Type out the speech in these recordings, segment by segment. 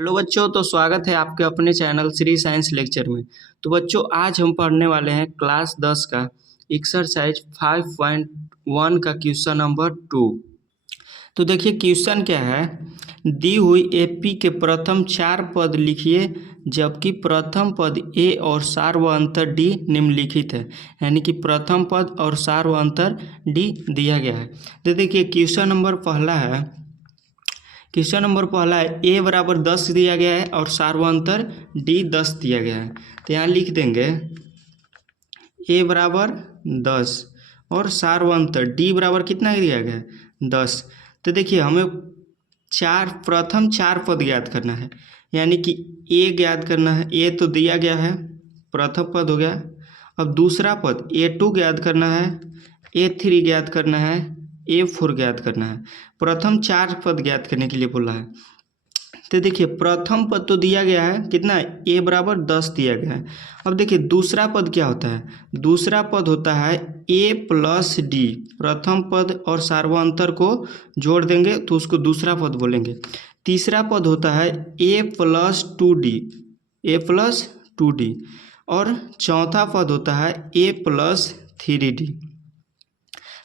Hello बच्चों, तो स्वागत है आपके अपने चैनल श्री साइंस लेक्चर में। तो बच्चों, आज हम पढ़ने वाले हैं क्लास 10 का एक्सरसाइज 5.1 का क्वेश्चन नंबर 2। तो देखिए क्वेश्चन क्या है। दी हुई एपी के प्रथम 4 पद लिखिए, जबकि प्रथम पद ए और सार व अंतर डी निम्नलिखित है। यानी कि प्रथम पद और सार व अंतर डी दिया गया है। तो देखिए क्वेश्चन नंबर पहला है ए बराबर 10 दिया गया है और सार्वंतर डी 10 दिया गया है। तो यहाँ लिख देंगे ए बराबर 10 और सार्वंतर डी बराबर कितना दिया गया है 10। तो देखिए हमें प्रथम 4 पद ज्ञात करना है, यानी कि ए ज्ञात करना है। ए तो दिया गया है, प्रथम पद हो गया। अब दूसरा पद A2 ज्ञात करना है, A3 ज्ञात करना है, A4 ज्ञात करना है। प्रथम 4 पद ज्ञात करने के लिए बोला है। तो देखिए प्रथम पद तो दिया गया है, कितना है ए बराबर 10 दिया गया है। अब देखिए दूसरा पद क्या होता है। दूसरा पद होता है ए प्लस डी। प्रथम पद और सार्वंतर को जोड़ देंगे तो उसको दूसरा पद बोलेंगे। तीसरा पद होता है ए प्लस 2D, ए प्लस 2D। और चौथा पद होता है ए प्लस 3D।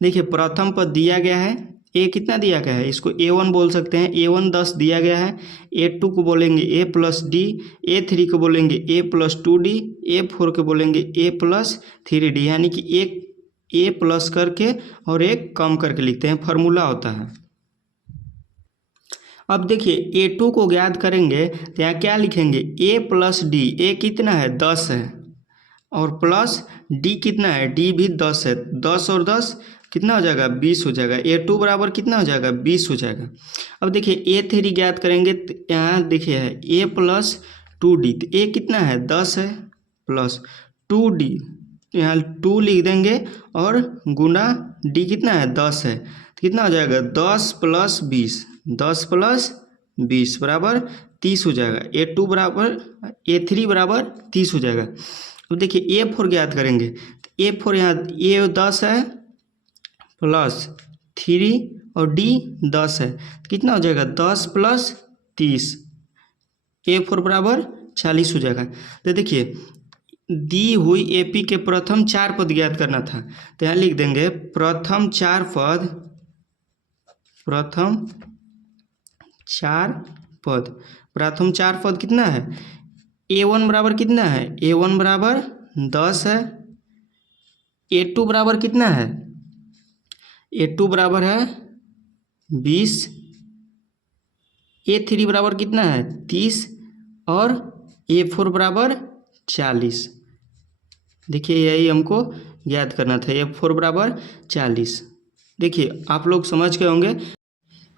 देखिए प्रथम पद दिया गया है, ए कितना दिया गया है, इसको A1 बोल सकते हैं। A1 10 दिया गया है। A2 को बोलेंगे A प्लस डी, A3 को बोलेंगे A प्लस 2D, A4 को बोलेंगे A प्लस 3D। यानी कि एक A प्लस करके और एक कम करके लिखते हैं, फार्मूला होता है। अब देखिए A2 को ज्ञात करेंगे तो यहाँ क्या लिखेंगे A प्लस डी। ए कितना है 10 है, और प्लस डी कितना है, डी भी 10 है। 10 और 10 कितना हो जाएगा 20 हो जाएगा। A2 बराबर कितना हो जाएगा 20 हो जाएगा। अब देखिए A3 ज्ञात करेंगे तो यहाँ देखिए है A प्लस 2D। तो ए कितना है 10 है, प्लस 2D, यहाँ 2 लिख देंगे और गुना डी कितना है 10 है। तो कितना हो जाएगा 10 प्लस 20, 10 प्लस 20 बराबर 30 हो जाएगा। A3 बराबर 30 हो जाएगा। अब देखिए A4 ज्ञात करेंगे तो A4 यहाँ ए 10 है प्लस 3 और डी 10 है। कितना हो जाएगा 10 प्लस 30, A4 बराबर 40 हो जाएगा। तो देखिए दी हुई एपी के प्रथम 4 पद ज्ञात करना था। तो यहाँ लिख देंगे प्रथम 4 पद, प्रथम 4 पद कितना है। A1 बराबर कितना है, A1 बराबर 10 है। A2 बराबर कितना है, A2 बराबर है 20। A3 बराबर कितना है 30 और A4 बराबर 40। देखिए यही हमको याद करना था, A4 बराबर 40। देखिए आप लोग समझ गए होंगे।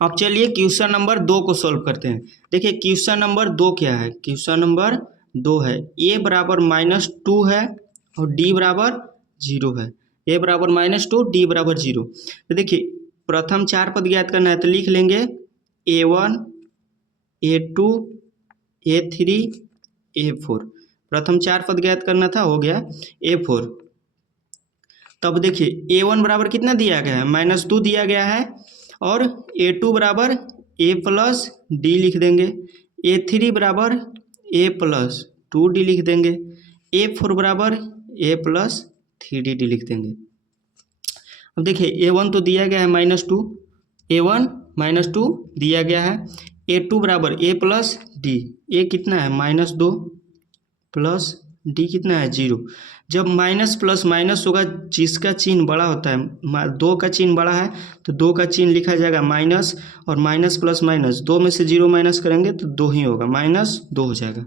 अब चलिए क्वेश्चन नंबर 2 को सॉल्व करते हैं। देखिए क्वेश्चन नंबर 2 क्या है। क्वेश्चन नंबर 2 है ए बराबर -2 है और डी बराबर 0 है। ए बराबर -2, डी बराबर 0। तो देखिए प्रथम 4 पद ज्ञात करना है तो लिख लेंगे A1, A2, A3, A4। प्रथम 4 पद ज्ञात करना था, हो गया A4। तब देखिए A1 बराबर कितना दिया गया है -2 दिया गया है, और A2 बराबर A प्लस डी लिख देंगे। A3 बराबर A प्लस 2D लिख देंगे। A4 बराबर A प्लस 3D लिख देंगे। अब देखिए A1 तो दिया गया है -2, A1 -2 दिया गया है। A2 बराबर A प्लस डी, ए कितना है -2 प्लस डी कितना है 0। जब माइनस प्लस माइनस होगा, जिसका चिन्ह बड़ा होता है, 2 का चिन्ह बड़ा है तो 2 का चिन्ह लिखा जाएगा माइनस, और माइनस प्लस माइनस 2 में से 0 माइनस करेंगे तो 2 ही होगा, -2 हो जाएगा।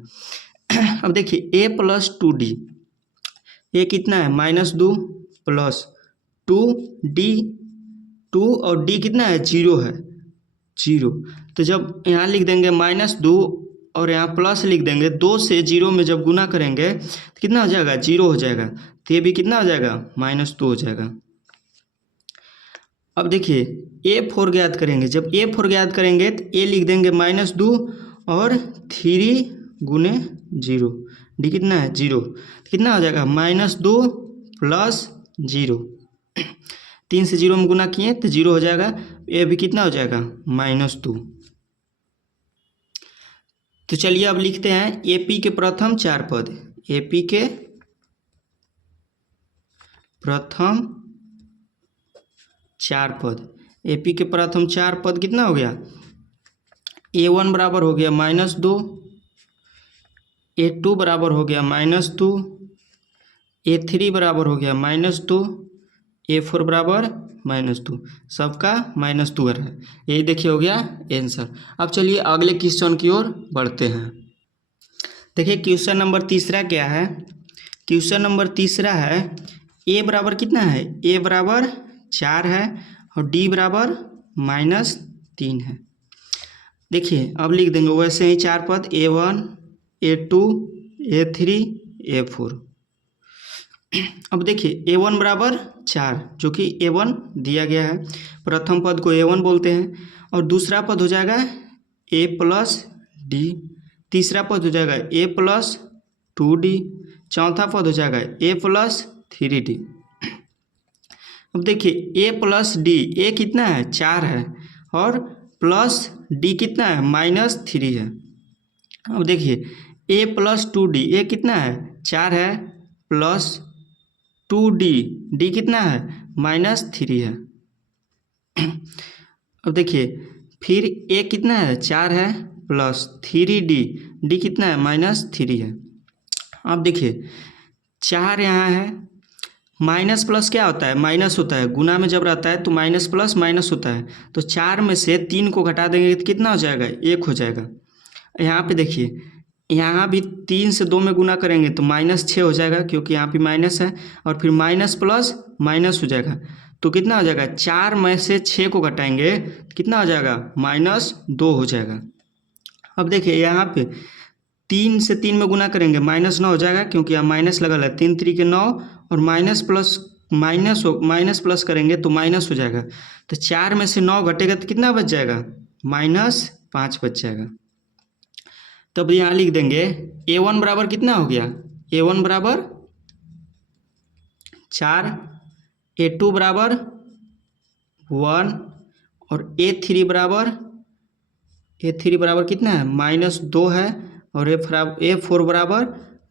अब देखिए A प्लस 2D, ए कितना है -2 प्लस 2D, 2 और डी कितना है 0 है, 0। तो जब यहाँ लिख देंगे -2 और यहाँ प्लस लिख देंगे, 2 से 0 में जब गुना करेंगे तो कितना हो जाएगा 0 हो जाएगा। तो ये भी कितना हो जाएगा -2 हो जाएगा। अब देखिए A4 ज्ञात करेंगे। जब A4 ज्ञात करेंगे तो ए लिख देंगे -2 और 3 गुने 0, डी कितना है 0। तो कितना हो जाएगा -2 प्लस 0। 3 से 0 में गुना किए तो 0 हो जाएगा। ये भी कितना हो जाएगा -2। तो चलिए अब लिखते हैं एपी के प्रथम 4 पद। एपी के प्रथम 4 पद। एपी के प्रथम 4 पद कितना हो गया? A1 बराबर हो गया -2, A2 बराबर हो गया -2, A3 बराबर हो गया -2, A4 बराबर -2, सबका -2 है। यही देखिए हो गया आंसर। अब चलिए अगले क्वेश्चन की ओर बढ़ते हैं। देखिए क्वेश्चन नंबर तीसरा क्या है? क्वेश्चन नंबर तीसरा है ए बराबर कितना है? ए बराबर 4 है और डी बराबर -3 है। देखिए अब लिख देंगे वैसे ही 4 पद A1, A2, A3, A4। अब देखिए A1 बराबर 4 जो कि A1 दिया गया है, प्रथम पद को A1 बोलते हैं और दूसरा पद हो जाएगा A प्लस डी, तीसरा पद हो जाएगा A प्लस 2D, चौथा पद हो जाएगा A प्लस 3D। अब देखिए A प्लस डी, ए कितना है? 4 है और प्लस डी कितना है? -3 है। अब देखिए A प्लस 2D, ए कितना है? 4 है प्लस 2D, डी कितना है? -3 है। अब देखिए फिर ए कितना है? 4 है प्लस 3D, डी कितना है? -3 है। अब देखिए 4 यहाँ है, माइनस प्लस क्या होता है? माइनस होता है, गुना में जब रहता है तो माइनस प्लस माइनस होता है। तो 4 में से 3 को घटा देंगे तो कितना हो जाएगा? 1 हो जाएगा। यहाँ पे देखिए यहाँ भी 3 से 2 में गुना करेंगे तो -6 हो जाएगा क्योंकि यहाँ पे माइनस है, और फिर माइनस प्लस माइनस हो जाएगा तो कितना हो जाएगा? 4 में से 6 को घटाएंगे तो कितना हो जाएगा? -2 हो जाएगा। अब देखिए यहाँ पे 3 से 3 में गुना करेंगे -9 हो जाएगा क्योंकि यहाँ माइनस लगल है, 3 3 के 9 और माइनस प्लस करेंगे तो माइनस हो जाएगा। तो 4 में से 9 घटेगा तो कितना बच जाएगा? -5 बच जाएगा। तब यहाँ लिख देंगे A1 बराबर कितना हो गया? A1 बराबर 4, A2 बराबर 1 और A3 बराबर कितना है? -2 है और A4 बराबर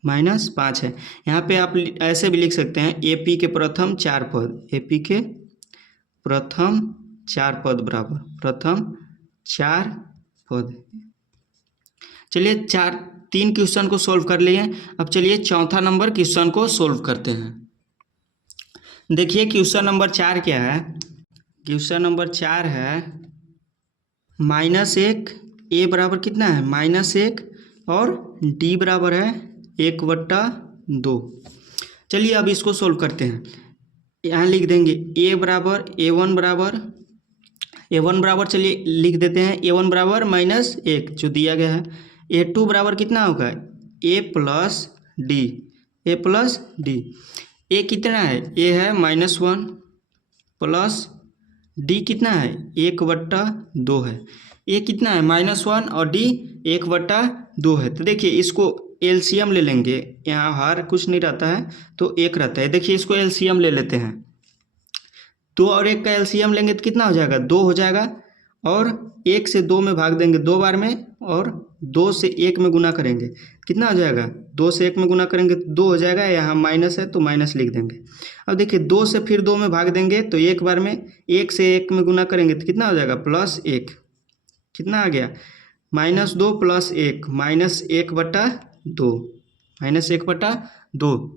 -5 है। यहाँ पे आप ऐसे भी लिख सकते हैं AP के प्रथम 4 पद, AP के प्रथम 4 पद बराबर प्रथम 4 पद। चलिए 3 क्वेश्चन को सॉल्व कर लिए। अब चलिए चौथा नंबर क्वेश्चन को सॉल्व करते हैं। देखिए क्वेश्चन नंबर 4 क्या है? क्वेश्चन नंबर 4 है -1, ए बराबर कितना है? -1 और डी बराबर है 1/2। चलिए अब इसको सॉल्व करते हैं। यहाँ लिख देंगे A1 बराबर चलिए लिख देते हैं A1 बराबर -1 जो दिया गया है। A2 बराबर कितना होगा? A plus D. ए कितना है? ए है -1 प्लस डी कितना है? 1/2 है। ए कितना है? -1 और डी 1/2 है। तो देखिए इसको एलसीएम ले लेंगे, यहाँ हर कुछ नहीं रहता है तो 1 रहता है। देखिए इसको एलसीएम ले लेते हैं, 2 और 1 का एलसीएम लेंगे तो कितना हो जाएगा? 2 हो जाएगा और 1 से 2 में भाग देंगे 2 बार में और 2 से 1 में गुना करेंगे कितना हो जाएगा? 2 से 1 में गुना करेंगे तो 2 हो जाएगा, यहाँ माइनस है तो माइनस लिख देंगे। अब देखिए 2 से फिर 2 में भाग देंगे तो 1 बार में, 1 से 1 में गुना करेंगे तो कितना हो जाएगा? +1, कितना आ गया? -2 + 1 -1/2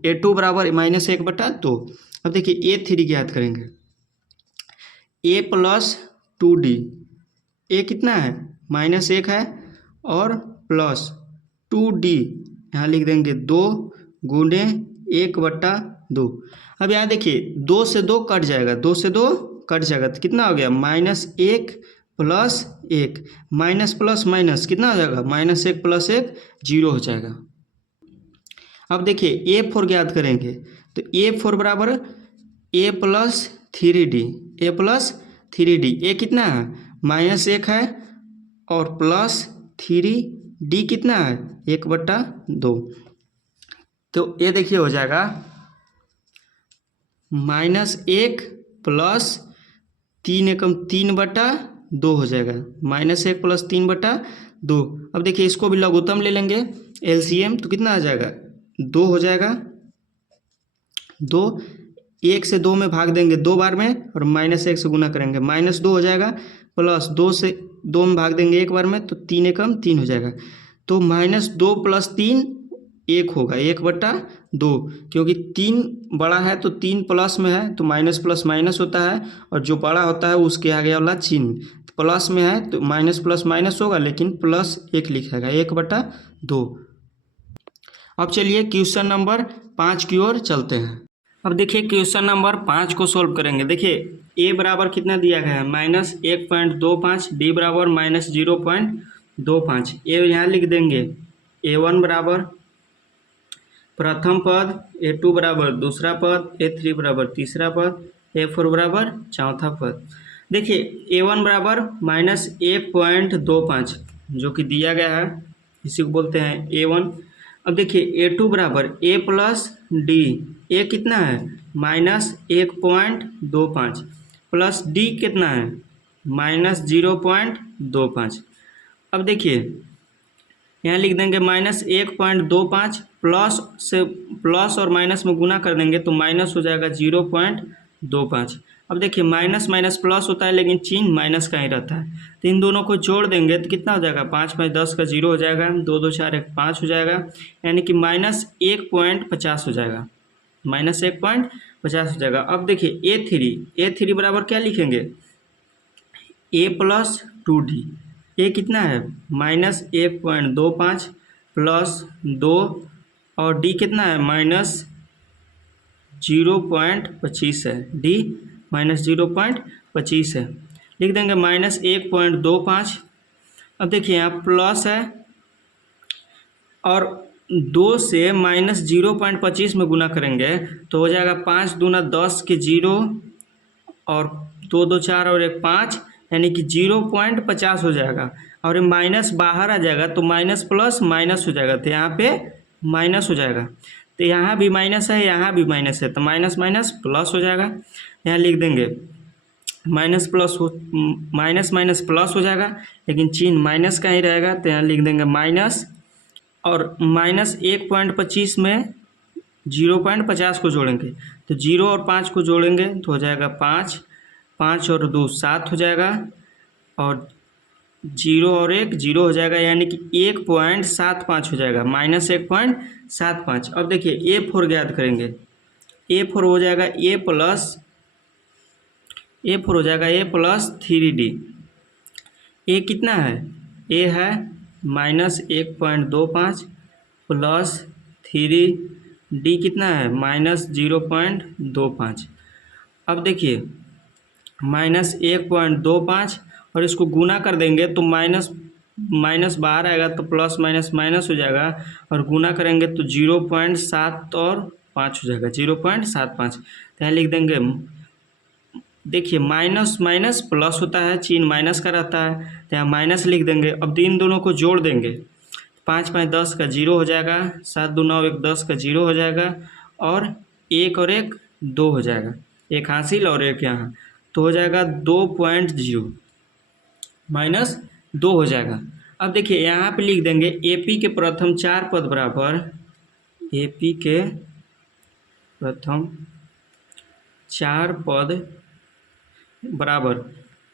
A2 बराबर -1/2। अब देखिए A3 ज्ञात करेंगे। A प्लस 2D, ए कितना है? -1 है और प्लस 2D यहाँ लिख देंगे 2 गुणे 1/2। अब यहाँ देखिए 2 से 2 कट जाएगा, 2 से 2 कट जाएगा तो कितना हो गया? -1 + 1, माइनस प्लस माइनस कितना हो जाएगा? -1 + 1 0 हो जाएगा। अब देखिए A4 ज्ञात करेंगे तो A4 बराबर A प्लस 3D, ए कितना है? -1 है और प्लस 3D कितना है? 1/2। तो ये देखिए हो जाएगा -1 + 3 एकम 3/2 हो जाएगा, -1 + 3/2 2। अब देखिए इसको भी लघुत्तम ले लेंगे LCM, तो कितना आ जाएगा 2 हो जाएगा। 2 1 से 2 में भाग देंगे 2 बार में और -1 से गुना करेंगे -2 हो जाएगा, प्लस 2 से 2 में भाग देंगे 1 बार में तो 3 एकम 3 हो जाएगा। तो -2 + 3 1 होगा, 1/2, क्योंकि 3 बड़ा है तो 3 प्लस में है तो माइनस प्लस माइनस होता है, और जो बड़ा होता है उसके आगे वाला चिन्ह प्लस में है तो माइनस प्लस माइनस होगा, लेकिन +1 लिखेगा, 1/2। अब चलिए क्वेश्चन नंबर 5 की ओर चलते हैं। अब देखिए क्वेश्चन नंबर 5 को सोल्व करेंगे। देखिए a बराबर कितना दिया गया है -1.25, d बराबर -0.25। ए यहाँ लिख देंगे a1 बराबर प्रथम पद, a2 बराबर दूसरा पद, a3 बराबर तीसरा पद, a4 बराबर चौथा पद। देखिए a1 बराबर -1.25 जो कि दिया गया है, इसी को बोलते हैं a1। अब देखिए a2 बराबर a + d, a कितना है -1.25 प्लस d कितना है -0.25। अब देखिए यहाँ लिख देंगे -1.25 प्लस से प्लस और माइनस में गुना कर देंगे तो माइनस हो जाएगा 0.25। अब देखिए माइनस माइनस प्लस होता है लेकिन चिन्ह माइनस का ही रहता है, तो इन दोनों को जोड़ देंगे तो कितना हो जाएगा 5 5 10 का 0 हो जाएगा, 2 2 4 1 5 हो जाएगा, यानी कि -1.50 हो जाएगा, -1.50 हो जाएगा। अब देखिए a3 बराबर क्या लिखेंगे a + 2d, a कितना है -1.25 प्लस 2 और d कितना है -0.25 है, d -0.25 है, लिख देंगे -1.25। अब देखिए यहाँ प्लस है और 2 से -0.25 में गुना करेंगे तो हो जाएगा 5 दूना 10 के 0 और 2 2 4 और 1 5, यानी कि 0.50 हो जाएगा, और माइनस बाहर आ जाएगा तो माइनस प्लस माइनस हो जाएगा, तो यहाँ पे माइनस हो जाएगा, तो यहाँ भी माइनस है यहाँ भी माइनस है तो माइनस माइनस प्लस हो जाएगा। यहाँ लिख देंगे माइनस माइनस प्लस हो जाएगा, लेकिन चिन्ह माइनस का ही रहेगा, तो यहाँ लिख देंगे माइनस, और -1.25 में 0.50 को जोड़ेंगे तो 0 और 5 को जोड़ेंगे तो हो जाएगा 5, 5 और 2 7 हो जाएगा, और 0 और 1 0 हो जाएगा, यानी कि 1.75 हो जाएगा, -1.75। अब देखिए a4 ज्ञात करेंगे, a4 हो जाएगा a + 3d। a कितना है a है -1.25 प्लस 3d कितना है -0.25। अब देखिए -1.25 और इसको गुना कर देंगे तो माइनस बाहर आएगा तो प्लस माइनस माइनस हो जाएगा, और गुना करेंगे तो 0.7 और 5 हो जाएगा, 0.75। तो यहाँ लिख देंगे, देखिए माइनस माइनस प्लस होता है, चिन्ह माइनस का रहता है, तो यहाँ माइनस लिख देंगे। अब इन दोनों को जोड़ देंगे, 5 5 10 का 0 हो जाएगा, 7 2 9 1 10 का 0 हो जाएगा, और 1 और 1 2 हो जाएगा, एक हासिल और एक यहाँ, तो हो जाएगा 2.0 -2 हो जाएगा। अब देखिए यहाँ पे लिख देंगे AP के प्रथम 4 पद बराबर, AP के प्रथम 4 पद बराबर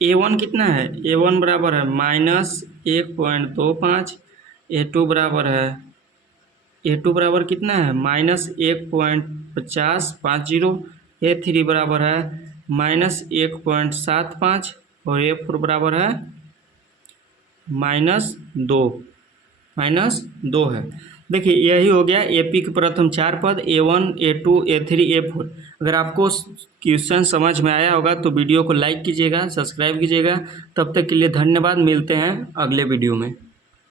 A1 कितना है, A1 बराबर है -1.25, A2 बराबर है, A2 बराबर कितना है -1.50, A3 बराबर है -1.75 और A4 बराबर है -2 है। देखिए यही हो गया AP के प्रथम 4 पद A1 A2 A3 A4। अगर आपको क्वेश्चन समझ में आया होगा तो वीडियो को लाइक कीजिएगा, सब्सक्राइब कीजिएगा। तब तक के लिए धन्यवाद, मिलते हैं अगले वीडियो में।